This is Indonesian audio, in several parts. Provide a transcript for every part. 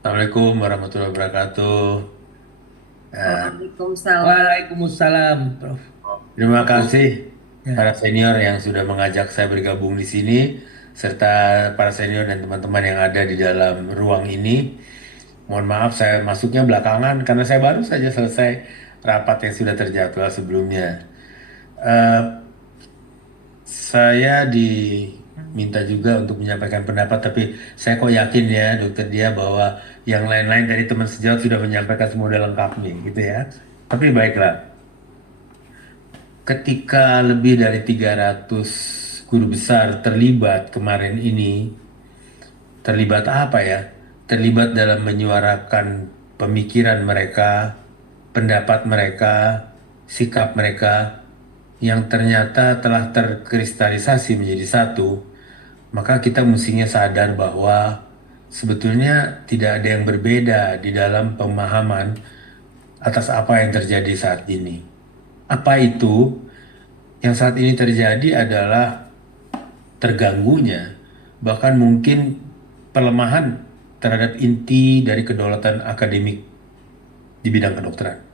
Assalamualaikum warahmatullahi wabarakatuh. Ya, Waalaikumsalam. Waalaikumsalam, Prof. Terima kasih para Ya, senior yang sudah mengajak saya bergabung di sini, serta para senior dan teman-teman yang ada di dalam ruang ini. Mohon maaf saya masuknya belakangan karena saya baru saja selesai rapat yang sudah terjadwal sebelumnya. Eh, Saya diminta juga untuk menyampaikan pendapat, tapi saya kok yakin ya, dokter dia bahwa yang lain-lain dari teman sejawat sudah menyampaikan semua udah lengkap nih, gitu ya. Tapi baiklah, ketika lebih dari 300 guru besar terlibat kemarin ini, terlibat apa ya? Terlibat dalam menyuarakan pemikiran mereka, pendapat mereka, sikap mereka yang ternyata telah terkristalisasi menjadi satu, maka kita mestinya sadar bahwa sebetulnya tidak ada yang berbeda di dalam pemahaman atas apa yang terjadi saat ini. Apa itu? Yang saat ini terjadi adalah terganggunya, bahkan mungkin pelemahan terhadap inti dari kedaulatan akademik di bidang kedokteran.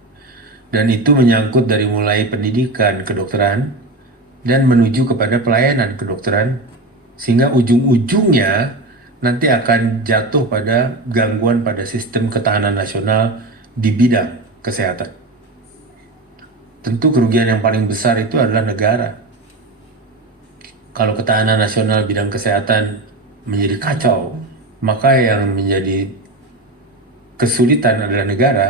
Dan itu menyangkut dari mulai pendidikan kedokteran dan menuju kepada pelayanan kedokteran, sehingga ujung-ujungnya nanti akan jatuh pada gangguan pada sistem ketahanan nasional di bidang kesehatan. Tentu kerugian yang paling besar itu adalah negara. Kalau ketahanan nasional bidang kesehatan menjadi kacau, maka yang menjadi kesulitan adalah negara,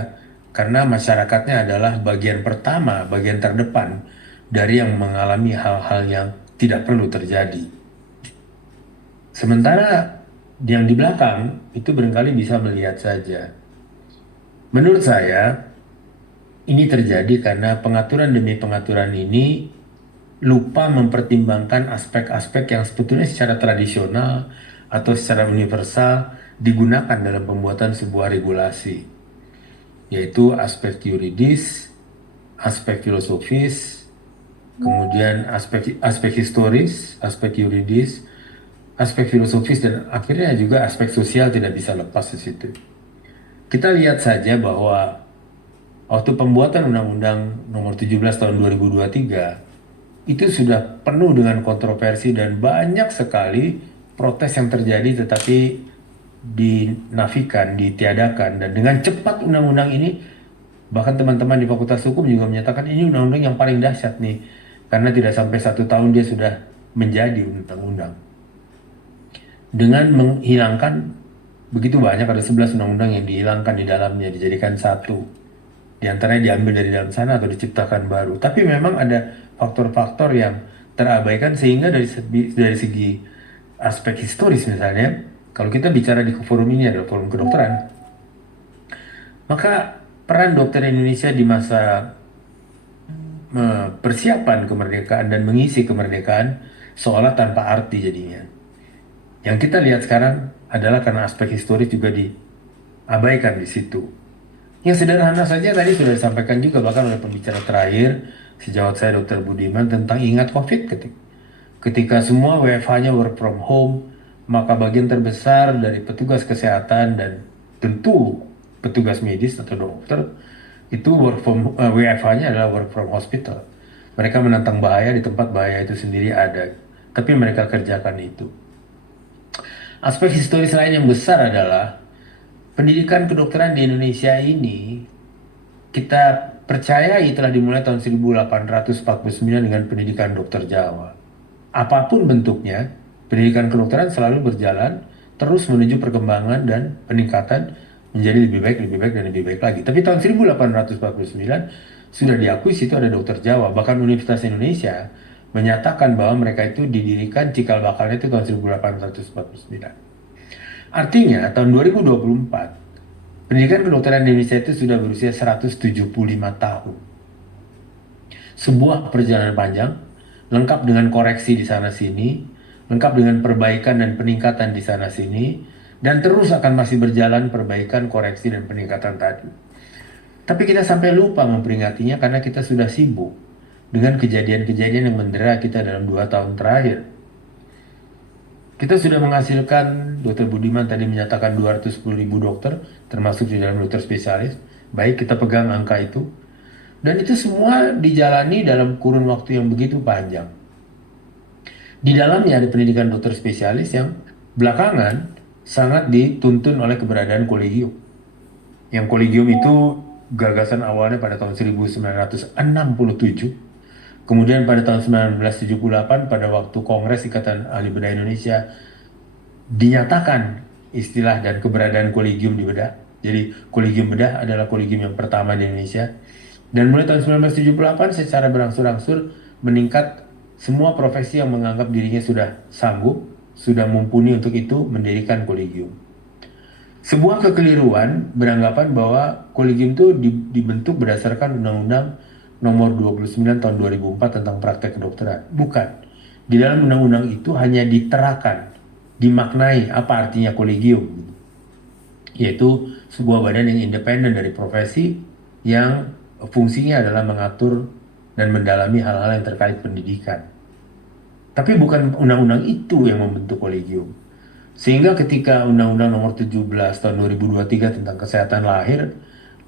karena masyarakatnya adalah bagian pertama, bagian terdepan dari yang mengalami hal-hal yang tidak perlu terjadi. Sementara yang di belakang itu barangkali bisa melihat saja. Menurut saya, ini terjadi karena pengaturan demi pengaturan ini lupa mempertimbangkan aspek-aspek yang sebetulnya secara tradisional atau secara universal digunakan dalam pembuatan sebuah regulasi, yaitu aspek yuridis, aspek filosofis, kemudian aspek aspek historis, aspek yuridis, aspek filosofis, dan akhirnya juga aspek sosial tidak bisa lepas di situ. Kita lihat saja bahwa waktu pembuatan Undang-Undang Nomor 17 Tahun 2023 itu sudah penuh dengan kontroversi dan banyak sekali protes yang terjadi, tetapi dinafikan, ditiadakan, dan dengan cepat undang-undang ini, bahkan teman-teman di Fakultas Hukum juga menyatakan ini undang-undang yang paling dahsyat nih, karena tidak sampai 1 tahun dia sudah menjadi undang-undang. Dengan menghilangkan begitu banyak, ada 11 undang-undang yang dihilangkan di dalamnya, dijadikan satu. Di antaranya diambil dari dalam sana atau diciptakan baru. Tapi memang ada faktor-faktor yang terabaikan, sehingga dari segi aspek historis misalnya, kalau kita bicara di forum ini adalah forum kedokteran, maka peran dokter Indonesia di masa persiapan kemerdekaan dan mengisi kemerdekaan seolah tanpa arti jadinya. Yang kita lihat sekarang adalah karena aspek historis juga diabaikan di situ. Yang sederhana saja tadi sudah disampaikan juga bahkan oleh pembicara terakhir, sejawat saya Dr. Budiman, tentang ingat COVID ketika semua WFH-nya work from home, maka bagian terbesar dari petugas kesehatan dan tentu petugas medis atau dokter itu WFH-nya adalah work from hospital. Mereka menantang bahaya di tempat bahaya itu sendiri ada, tapi mereka kerjakan itu. Aspek historis lain yang besar adalah pendidikan kedokteran di Indonesia ini kita percayai telah dimulai tahun 1849 dengan pendidikan dokter Jawa. Apapun bentuknya, pendidikan kedokteran selalu berjalan terus menuju perkembangan dan peningkatan menjadi lebih baik, dan lebih baik lagi. Tapi tahun 1849 sudah diakui situ ada dokter Jawa. Bahkan Universitas Indonesia menyatakan bahwa mereka itu didirikan cikal bakalnya itu tahun 1849. Artinya tahun 2024 pendidikan kedokteran di Indonesia itu sudah berusia 175 tahun. Sebuah perjalanan panjang, lengkap dengan koreksi di sana-sini, lengkap dengan perbaikan dan peningkatan di sana-sini, dan terus akan masih berjalan perbaikan, koreksi, dan peningkatan tadi. Tapi kita sampai lupa memperingatinya karena kita sudah sibuk dengan kejadian-kejadian yang mendera kita dalam 2 tahun terakhir. Kita sudah menghasilkan, Dr. Budiman tadi menyatakan 210.000 dokter, termasuk di dalam dokter spesialis. Baik, kita pegang angka itu. Dan itu semua dijalani dalam kurun waktu yang begitu panjang. Di dalamnya ada pendidikan dokter spesialis yang belakangan sangat dituntun oleh keberadaan kolegium. Yang kolegium itu gagasan awalnya pada tahun 1967. Kemudian pada tahun 1978 pada waktu Kongres Ikatan Ahli Bedah Indonesia dinyatakan istilah dan keberadaan kolegium di bedah. Jadi kolegium bedah adalah kolegium yang pertama di Indonesia. Dan mulai tahun 1978 secara berangsur-angsur meningkat, semua profesi yang menganggap dirinya sudah sanggup, sudah mumpuni untuk itu mendirikan kolegium. Sebuah kekeliruan beranggapan bahwa kolegium itu dibentuk berdasarkan Undang-Undang Nomor 29 Tahun 2004 tentang praktek kedokteran. Bukan. Di dalam undang-undang itu hanya diterakan, dimaknai apa artinya kolegium, yaitu sebuah badan yang independen dari profesi yang fungsinya adalah mengatur dan mendalami hal-hal yang terkait pendidikan. Tapi bukan undang-undang itu yang membentuk kolegium. Sehingga ketika Undang-Undang Nomor 17 Tahun 2023 tentang kesehatan lahir,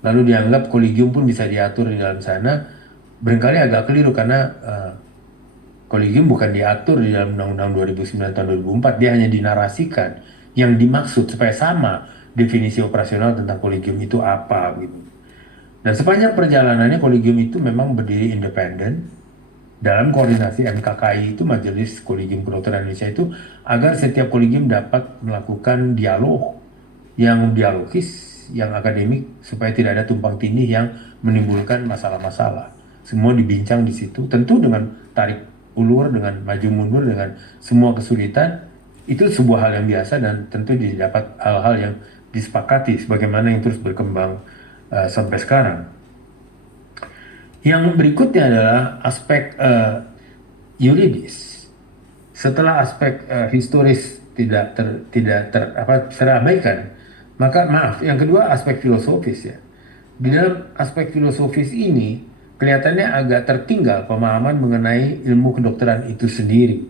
lalu dianggap kolegium pun bisa diatur di dalam sana, barangkali agak keliru karena kolegium bukan diatur di dalam Undang-Undang 2009 Tahun 2004, dia hanya dinarasikan. Yang dimaksud supaya sama definisi operasional tentang kolegium itu apa gitu. Dan sepanjang perjalanannya kolegium itu memang berdiri independen dalam koordinasi MKKI itu, Majelis Kolegium Kedokteran Indonesia itu, agar setiap kolegium dapat melakukan dialog yang dialogis, yang akademik, supaya tidak ada tumpang tindih yang menimbulkan masalah-masalah. Semua dibincang di situ, tentu dengan tarik ulur, dengan maju mundur, dengan semua kesulitan. Itu sebuah hal yang biasa dan tentu didapat hal-hal yang disepakati sebagaimana yang terus berkembang sampai sekarang. Yang berikutnya adalah aspek yuridis. Setelah aspek historis tidak terabaikan, maka yang kedua aspek filosofis ya. Di dalam aspek filosofis ini kelihatannya agak tertinggal pemahaman mengenai ilmu kedokteran itu sendiri.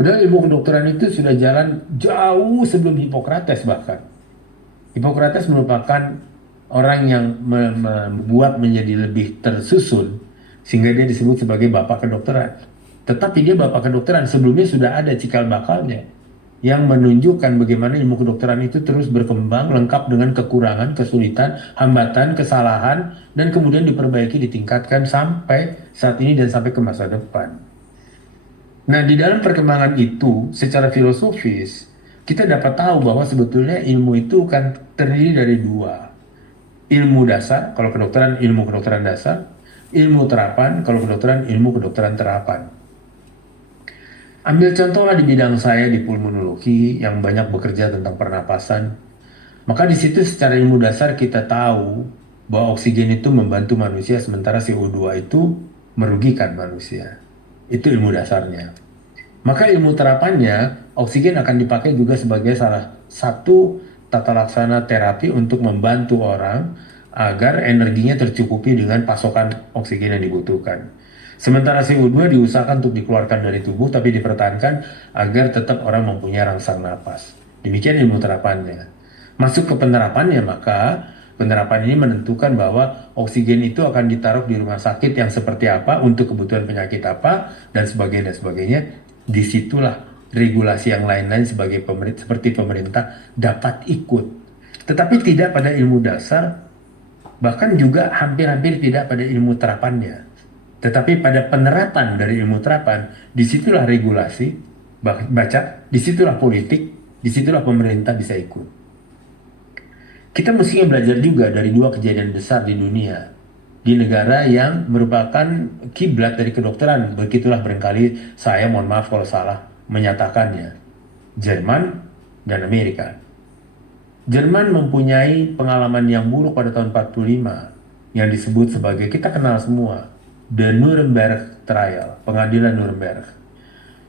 Padahal ilmu kedokteran itu sudah jalan jauh sebelum Hippocrates bahkan. Hippocrates merupakan orang yang membuat menjadi lebih tersusun sehingga dia disebut sebagai bapak kedokteran. Tetapi dia bapak kedokteran sebelumnya sudah ada cikal bakalnya yang menunjukkan bagaimana ilmu kedokteran itu terus berkembang lengkap dengan kekurangan, kesulitan, hambatan, kesalahan, dan kemudian diperbaiki, ditingkatkan sampai saat ini dan sampai ke masa depan. Nah, di dalam perkembangan itu secara filosofis kita dapat tahu bahwa sebetulnya ilmu itu kan terdiri dari dua. Ilmu dasar, kalau kedokteran ilmu kedokteran dasar, ilmu terapan, kalau kedokteran ilmu kedokteran terapan. Ambil contohlah di bidang saya di pulmonologi yang banyak bekerja tentang pernapasan. Maka di situ secara ilmu dasar kita tahu bahwa oksigen itu membantu manusia sementara CO2 itu merugikan manusia. Itu ilmu dasarnya. Maka ilmu terapannya, oksigen akan dipakai juga sebagai salah satu tata laksana terapi untuk membantu orang agar energinya tercukupi dengan pasokan oksigen yang dibutuhkan. Sementara CO2 diusahakan untuk dikeluarkan dari tubuh tapi dipertahankan agar tetap orang mempunyai rangsang napas. Demikian ilmu terapannya. Masuk ke penerapannya, maka penerapan ini menentukan bahwa oksigen itu akan ditaruh di rumah sakit yang seperti apa, untuk kebutuhan penyakit apa, dan sebagainya, dan sebagainya. Disitulah regulasi yang lain-lain seperti pemerintah dapat ikut. Tetapi tidak pada ilmu dasar, bahkan juga hampir-hampir tidak pada ilmu terapannya. Tetapi pada penerapan dari ilmu terapan, disitulah regulasi, disitulah politik, disitulah pemerintah bisa ikut. Kita mestinya belajar juga dari dua kejadian besar di dunia, di negara yang merupakan kiblat dari kedokteran. Begitulah barangkali saya, mohon maaf kalau salah menyatakannya. Jerman dan Amerika. Jerman mempunyai pengalaman yang buruk pada tahun 45 yang disebut sebagai, kita kenal semua, The Nuremberg Trial, pengadilan Nuremberg.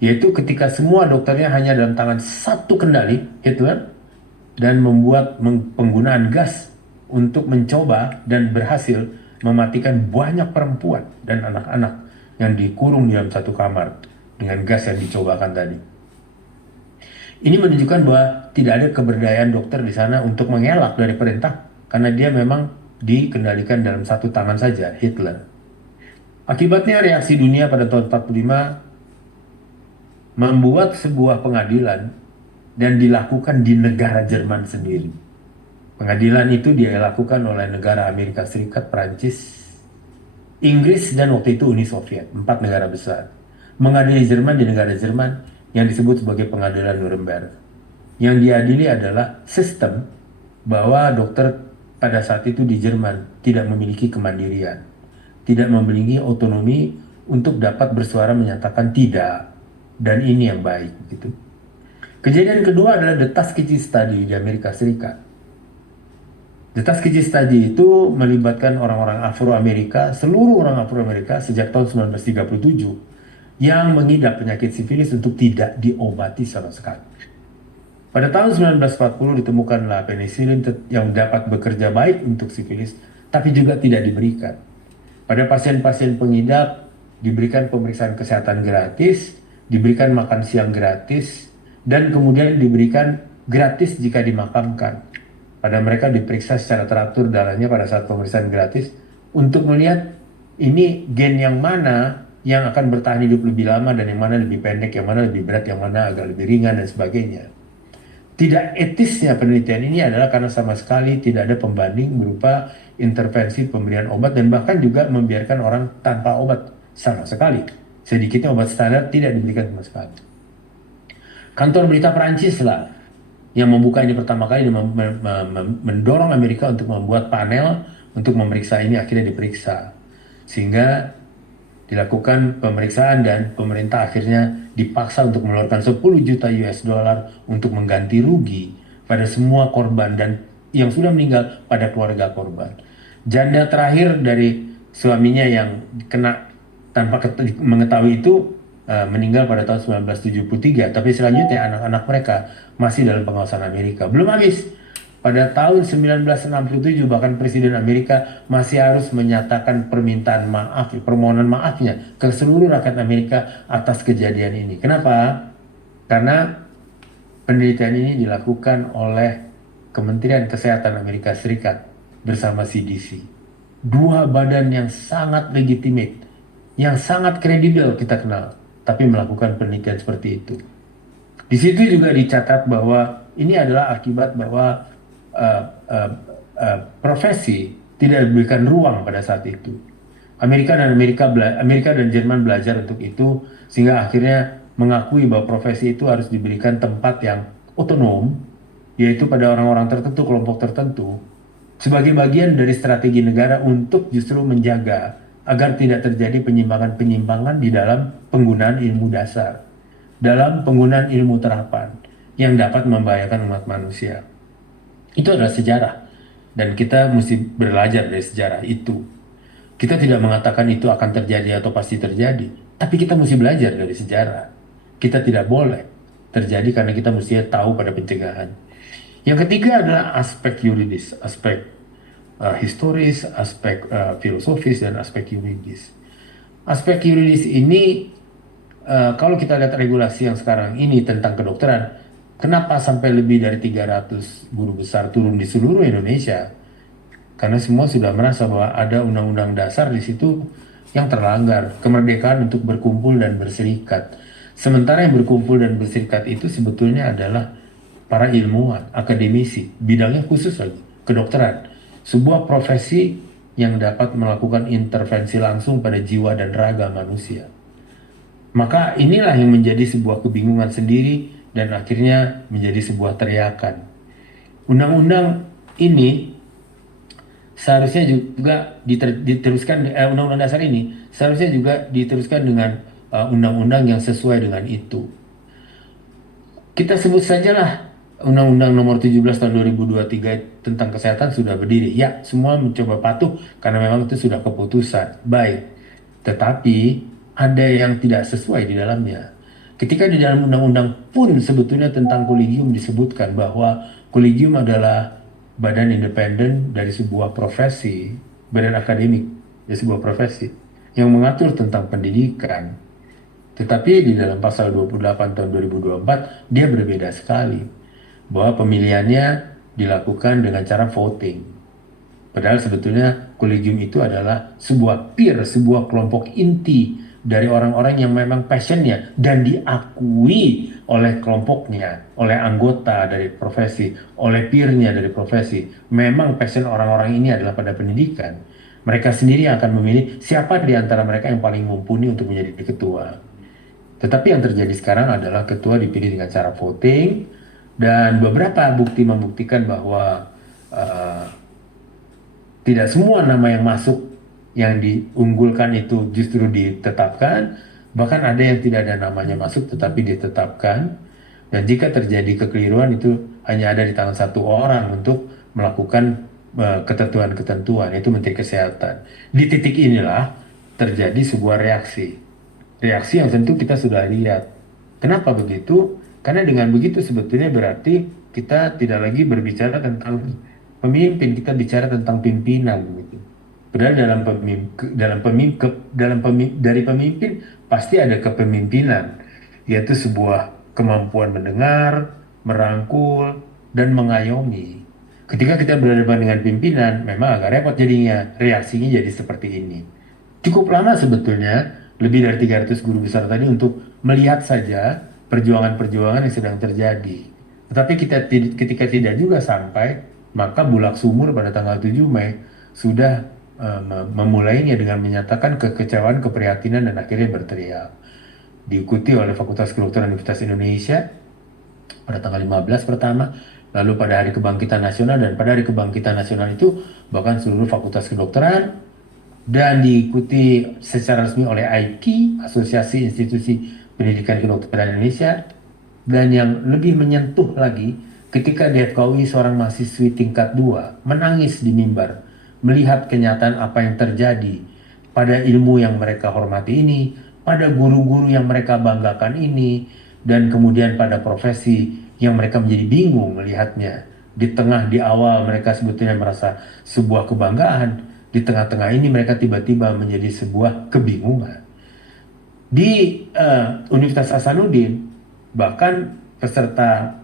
Yaitu ketika semua dokternya hanya dalam tangan satu kendali, Hitler, dan membuat penggunaan gas untuk mencoba dan berhasil mematikan banyak perempuan dan anak-anak yang dikurung dalam satu kamar dengan gas yang dicobakan tadi. Ini menunjukkan bahwa tidak ada keberdayaan dokter di sana untuk mengelak dari perintah karena dia memang dikendalikan dalam satu tangan saja, Hitler. Akibatnya reaksi dunia pada tahun 45 membuat sebuah pengadilan dan dilakukan di negara Jerman sendiri. Pengadilan itu dia lakukan oleh negara Amerika Serikat, Prancis, Inggris, dan waktu itu Uni Soviet, 4 negara besar. Mengadili Jerman di negara Jerman yang disebut sebagai pengadilan Nuremberg. Yang diadili adalah sistem bahwa dokter pada saat itu di Jerman tidak memiliki kemandirian, tidak memiliki otonomi untuk dapat bersuara menyatakan tidak, dan ini yang baik gitu. Kejadian kedua adalah The Tuskegee Study di Amerika Serikat. The Tuskegee Study itu melibatkan orang-orang Afro-Amerika, seluruh orang Afro-Amerika sejak tahun 1937 yang mengidap penyakit sifilis untuk tidak diobati sama sekali. Pada tahun 1940 ditemukanlah penisilin yang dapat bekerja baik untuk sifilis, tapi juga tidak diberikan. Pada pasien-pasien pengidap diberikan pemeriksaan kesehatan gratis, diberikan makan siang gratis, dan kemudian diberikan gratis jika dimakamkan. Pada mereka diperiksa secara teratur darahnya pada saat pemeriksaan gratis untuk melihat ini gen yang mana yang akan bertahan hidup lebih lama dan yang mana lebih pendek, yang mana lebih berat, yang mana agak lebih ringan dan sebagainya. Tidak etisnya penelitian ini adalah karena sama sekali tidak ada pembanding berupa intervensi pemberian obat dan bahkan juga membiarkan orang tanpa obat sama sekali. Sedikitnya obat standar tidak diberikan sama sekali. Kantor berita Perancis lah yang membukanya pertama kali dan mendorong Amerika untuk membuat panel untuk memeriksa ini, akhirnya diperiksa. Sehingga dilakukan pemeriksaan dan pemerintah akhirnya dipaksa untuk mengeluarkan 10 juta US dollar untuk mengganti rugi pada semua korban dan yang sudah meninggal pada keluarga korban. Janda terakhir dari suaminya yang kena tanpa mengetahui itu meninggal pada tahun 1973, tapi selanjutnya anak-anak mereka masih dalam pengawasan Amerika. Belum habis, pada tahun 1967 bahkan Presiden Amerika masih harus menyatakan permohonan maafnya ke seluruh rakyat Amerika atas kejadian ini. Kenapa? Karena penelitian ini dilakukan oleh Kementerian Kesehatan Amerika Serikat bersama CDC. Dua badan yang sangat legitimate, yang sangat kredibel kita kenal, tapi melakukan penelitian seperti itu. Di situ juga dicatat bahwa ini adalah akibat bahwa profesi tidak diberikan ruang pada saat itu. Amerika dan Jerman belajar untuk itu sehingga akhirnya mengakui bahwa profesi itu harus diberikan tempat yang otonom, yaitu pada orang-orang tertentu, kelompok tertentu, sebagai bagian dari strategi negara untuk justru menjaga agar tidak terjadi penyimpangan-penyimpangan di dalam penggunaan ilmu dasar, dalam penggunaan ilmu terapan yang dapat membahayakan umat manusia. Itu adalah sejarah dan kita mesti belajar dari sejarah itu. Kita tidak mengatakan itu akan terjadi atau pasti terjadi, tapi kita mesti belajar dari sejarah. Kita tidak boleh terjadi karena kita mesti tahu pada pencegahan. Yang ketiga adalah aspek yuridis, aspek historis, aspek filosofis, dan aspek yuridis. Aspek yuridis ini, kalau kita lihat regulasi yang sekarang ini tentang kedokteran, kenapa sampai lebih dari 300 guru besar turun di seluruh Indonesia? Karena semua sudah merasa bahwa ada undang-undang dasar di situ yang terlanggar, kemerdekaan untuk berkumpul dan berserikat. Sementara yang berkumpul dan berserikat itu sebetulnya adalah para ilmuwan, akademisi, bidangnya khusus lagi, kedokteran. Sebuah profesi yang dapat melakukan intervensi langsung pada jiwa dan raga manusia. Maka inilah yang menjadi sebuah kebingungan sendiri dan akhirnya menjadi sebuah teriakan. Undang-undang ini seharusnya juga diteruskan, undang-undang dasar ini seharusnya juga diteruskan dengan undang-undang yang sesuai dengan itu. Kita sebut sajalah Undang-Undang Nomor 17 Tahun 2023 tentang kesehatan sudah berdiri. Ya, semua mencoba patuh karena memang itu sudah keputusan. Baik, tetapi ada yang tidak sesuai di dalamnya. Ketika di dalam undang-undang pun sebetulnya tentang kolegium disebutkan bahwa kolegium adalah badan independen dari sebuah profesi, badan akademik dari sebuah profesi yang mengatur tentang pendidikan. Tetapi di dalam pasal 28 tahun 2024 dia berbeda sekali, bahwa pemilihannya dilakukan dengan cara voting. Padahal sebetulnya kolegium itu adalah sebuah peer, sebuah kelompok inti dari orang-orang yang memang passionnya dan diakui oleh kelompoknya, oleh anggota dari profesi, oleh peernya dari profesi. Memang passion orang-orang ini adalah pada pendidikan. Mereka sendiri yang akan memilih siapa di antara mereka yang paling mumpuni untuk menjadi ketua. Tetapi yang terjadi sekarang adalah ketua dipilih dengan cara voting, dan beberapa bukti membuktikan bahwa eh, tidak semua nama yang masuk yang diunggulkan itu justru ditetapkan, bahkan ada yang tidak ada namanya masuk tetapi ditetapkan. Dan jika terjadi kekeliruan itu hanya ada di tangan satu orang untuk melakukan ketentuan-ketentuan, yaitu Menteri Kesehatan. Di titik inilah terjadi sebuah reaksi. Reaksi yang tentu kita sudah lihat. Kenapa begitu? Karena dengan begitu sebetulnya berarti kita tidak lagi berbicara tentang pemimpin, kita bicara tentang pimpinan gitu. Padahal dari pemimpin pasti ada kepemimpinan, yaitu sebuah kemampuan mendengar, merangkul, dan mengayomi. Ketika kita berhadapan dengan pimpinan, memang agak repot jadinya, reaksinya jadi seperti ini. Cukup lama sebetulnya, lebih dari 300 guru besar tadi untuk melihat saja perjuangan-perjuangan yang sedang terjadi. Tetapi ketika tidak juga sampai, maka Bulak Sumur pada tanggal 7 Mei sudah memulainya dengan menyatakan kekecewaan, keprihatinan, dan akhirnya berteriak. Diikuti oleh Fakultas Kedokteran Universitas Indonesia pada tanggal 15 pertama, lalu pada Hari Kebangkitan Nasional, dan pada Hari Kebangkitan Nasional itu bahkan seluruh fakultas kedokteran, dan diikuti secara resmi oleh AIKI, Asosiasi Institusi Pendidikan Kedokteran Indonesia. Dan yang lebih menyentuh lagi, ketika di FKUI seorang mahasiswi tingkat 2 menangis di mimbar, melihat kenyataan apa yang terjadi pada ilmu yang mereka hormati ini, pada guru-guru yang mereka banggakan ini, dan kemudian pada profesi yang mereka menjadi bingung melihatnya. Di awal mereka sebetulnya merasa sebuah kebanggaan, di tengah-tengah ini mereka tiba-tiba menjadi sebuah kebingungan. Di Universitas Hasanuddin, bahkan peserta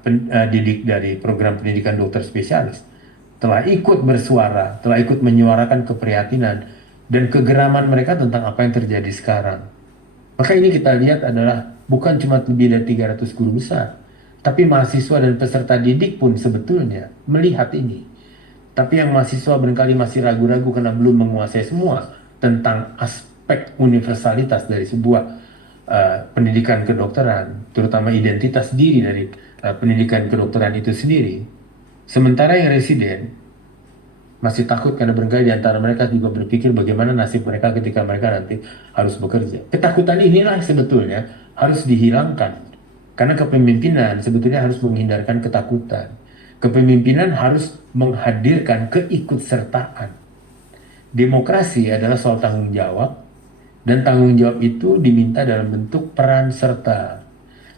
didik dari program pendidikan dokter spesialis telah ikut bersuara, telah ikut menyuarakan keprihatinan dan kegeraman mereka tentang apa yang terjadi sekarang. Maka ini kita lihat adalah bukan cuma lebih dari 300 guru besar, tapi mahasiswa dan peserta didik pun sebetulnya melihat ini. Tapi yang mahasiswa barangkali masih ragu-ragu karena belum menguasai semua tentang aspek universalitas dari sebuah pendidikan kedokteran, terutama identitas diri dari pendidikan kedokteran itu sendiri. Sementara yang residen masih takut karena barangkali di antara mereka juga berpikir bagaimana nasib mereka ketika mereka nanti harus bekerja. Ketakutan inilah sebetulnya harus dihilangkan. Karena kepemimpinan sebetulnya harus menghindarkan ketakutan. Kepemimpinan harus menghadirkan keikutsertaan. Demokrasi adalah soal tanggung jawab, dan tanggung jawab itu diminta dalam bentuk peran serta.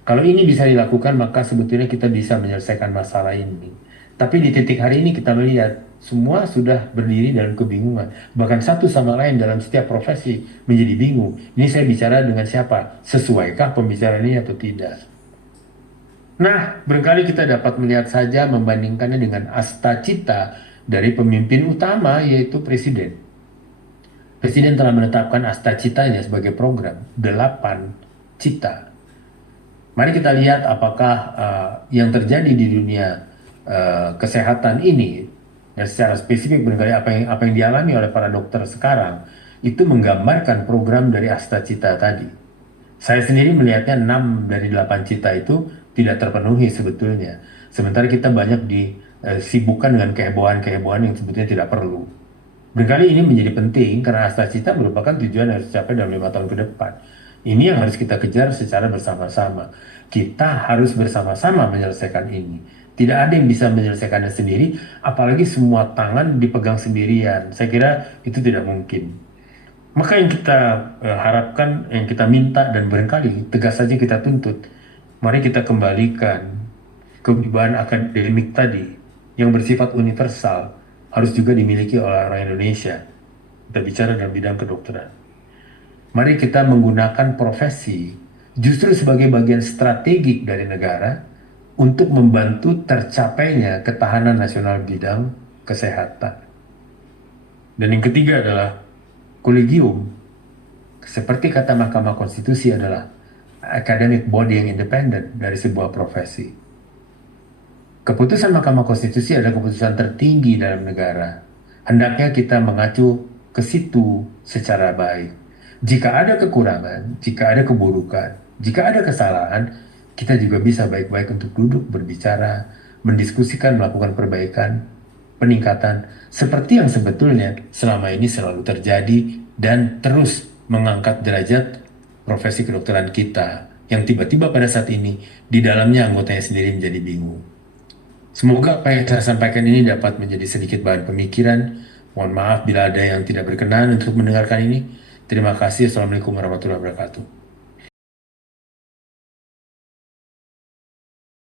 Kalau ini bisa dilakukan, maka sebetulnya kita bisa menyelesaikan masalah ini. Tapi di titik hari ini kita melihat semua sudah berdiri dalam kebingungan. Bahkan satu sama lain dalam setiap profesi menjadi bingung. Ini saya bicara dengan siapa? Sesuaikah pembicaraan ini atau tidak? Nah, barangkali kita dapat melihat saja membandingkannya dengan asta cita dari pemimpin utama, yaitu presiden. Presiden telah menetapkan asta citanya sebagai program 8 cita. Mari kita lihat apakah yang terjadi di dunia kesehatan ini, dan secara spesifik barangkali apa yang dialami oleh para dokter sekarang itu menggambarkan program dari asta cita tadi. Saya sendiri melihatnya 6 dari 8 cita itu tidak terpenuhi sebetulnya. Sementara kita banyak disibukkan dengan kehebohan-kehebohan yang sebetulnya tidak perlu. Barangkali ini menjadi penting karena asta cita merupakan tujuan yang harus dicapai dalam 5 tahun ke depan. Ini yang harus kita kejar secara bersama-sama. Kita harus bersama-sama menyelesaikan ini. Tidak ada yang bisa menyelesaikannya sendiri, apalagi semua tangan dipegang sendirian. Saya kira itu tidak mungkin. Maka yang kita harapkan, yang kita minta, dan barangkali tegas saja kita tuntut, mari kita kembalikan kewibawaan akademik tadi yang bersifat universal harus juga dimiliki oleh orang Indonesia. Kita bicara dalam bidang kedokteran. Mari kita menggunakan profesi justru sebagai bagian strategik dari negara untuk membantu tercapainya ketahanan nasional bidang kesehatan. Dan yang ketiga adalah kolegium, seperti kata Mahkamah Konstitusi, adalah academic body yang independen dari sebuah profesi. Keputusan Mahkamah Konstitusi adalah keputusan tertinggi dalam negara. Hendaknya kita mengacu ke situ secara baik. Jika ada kekurangan, jika ada keburukan, jika ada kesalahan, kita juga bisa baik-baik untuk duduk berbicara, mendiskusikan, melakukan perbaikan, peningkatan, seperti yang sebetulnya selama ini selalu terjadi dan terus mengangkat derajat profesi kedokteran kita yang tiba-tiba pada saat ini di dalamnya anggotanya sendiri menjadi bingung. Semoga apa yang saya sampaikan ini dapat menjadi sedikit bahan pemikiran. Mohon maaf bila ada yang tidak berkenan untuk mendengarkan ini. Terima kasih. Assalamualaikum warahmatullahi wabarakatuh.